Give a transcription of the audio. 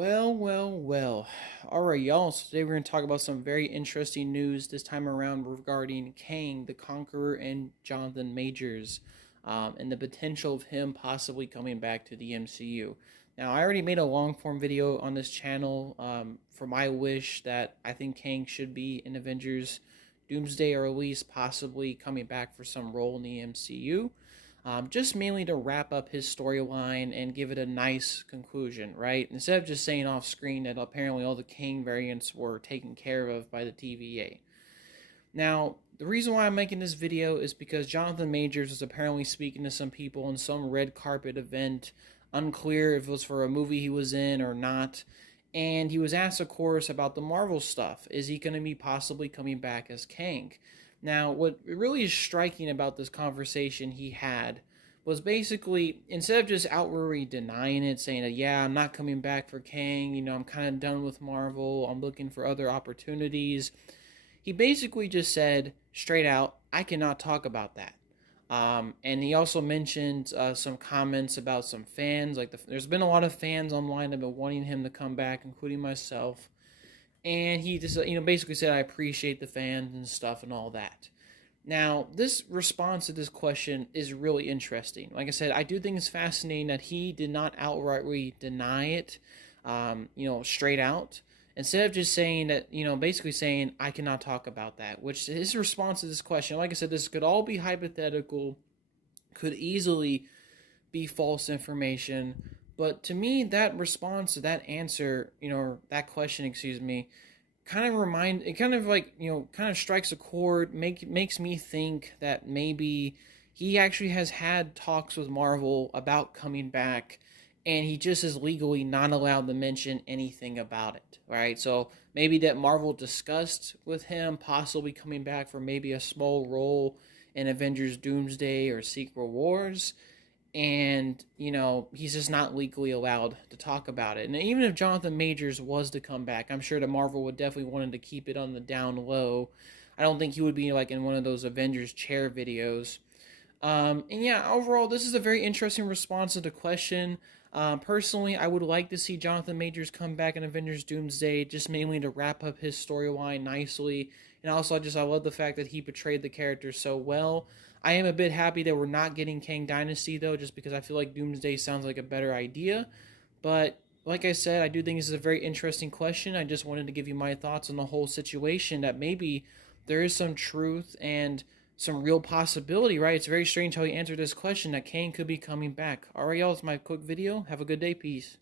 Well. All right, y'all. So today we're going to talk about some very interesting news this time around regarding Kang the Conqueror and Jonathan Majors, and the potential of him possibly coming back to the MCU. Now, I already made a long form video on this channel for my wish that I think Kang should be in Avengers Doomsday, or at least possibly coming back for some role in the MCU. Just mainly to wrap up his storyline and give it a nice conclusion, right? Instead of just saying off screen that apparently all the Kang variants were taken care of by the TVA. Now, the reason why I'm making this video is because Jonathan Majors was apparently speaking to some people in some red carpet event, unclear if it was for a movie he was in or not. And he was asked, of course, about the Marvel stuff. Is he going to be possibly coming back as Kang? Now, what really is striking about this conversation he had was basically, instead of just outrightly denying it, saying that, yeah, I'm not coming back for Kang, I'm kind of done with Marvel, I'm looking for other opportunities, he basically just said straight out, I cannot talk about that. And he also mentioned some comments about some fans. There's been a lot of fans online that have been wanting him to come back, including myself. And he just, basically said, I appreciate the fans and stuff and all that. Now, this response to this question is really interesting. Like I said, I do think it's fascinating that he did not outrightly deny it, straight out. Instead of just saying that, basically saying, I cannot talk about that, which his response to this question, like I said, this could all be hypothetical, could easily be false information. But to me, that response to that answer, that question, excuse me, kind of strikes a chord, makes me think that maybe he actually has had talks with Marvel about coming back, and he just is legally not allowed to mention anything about it, right? So maybe that Marvel discussed with him possibly coming back for maybe a small role in Avengers Doomsday or Secret Wars, and he's just not legally allowed to talk about it. And even if Jonathan Majors was to come back, I'm sure that Marvel would definitely want him to keep it on the down low. I don't think he would be like in one of those Avengers chair videos. And yeah, overall, this is a very interesting response to the question. Personally, I would like to see Jonathan Majors come back in Avengers Doomsday, just mainly to wrap up his storyline nicely. And also, I love the fact that he portrayed the character so well. I am a bit happy that we're not getting Kang Dynasty, though, just because I feel like Doomsday sounds like a better idea. But, like I said, I do think this is a very interesting question. I just wanted to give you my thoughts on the whole situation, that maybe there is some truth and some real possibility, right? It's very strange how he answered this question, that Kang could be coming back. Alright, y'all, it's my quick video. Have a good day. Peace.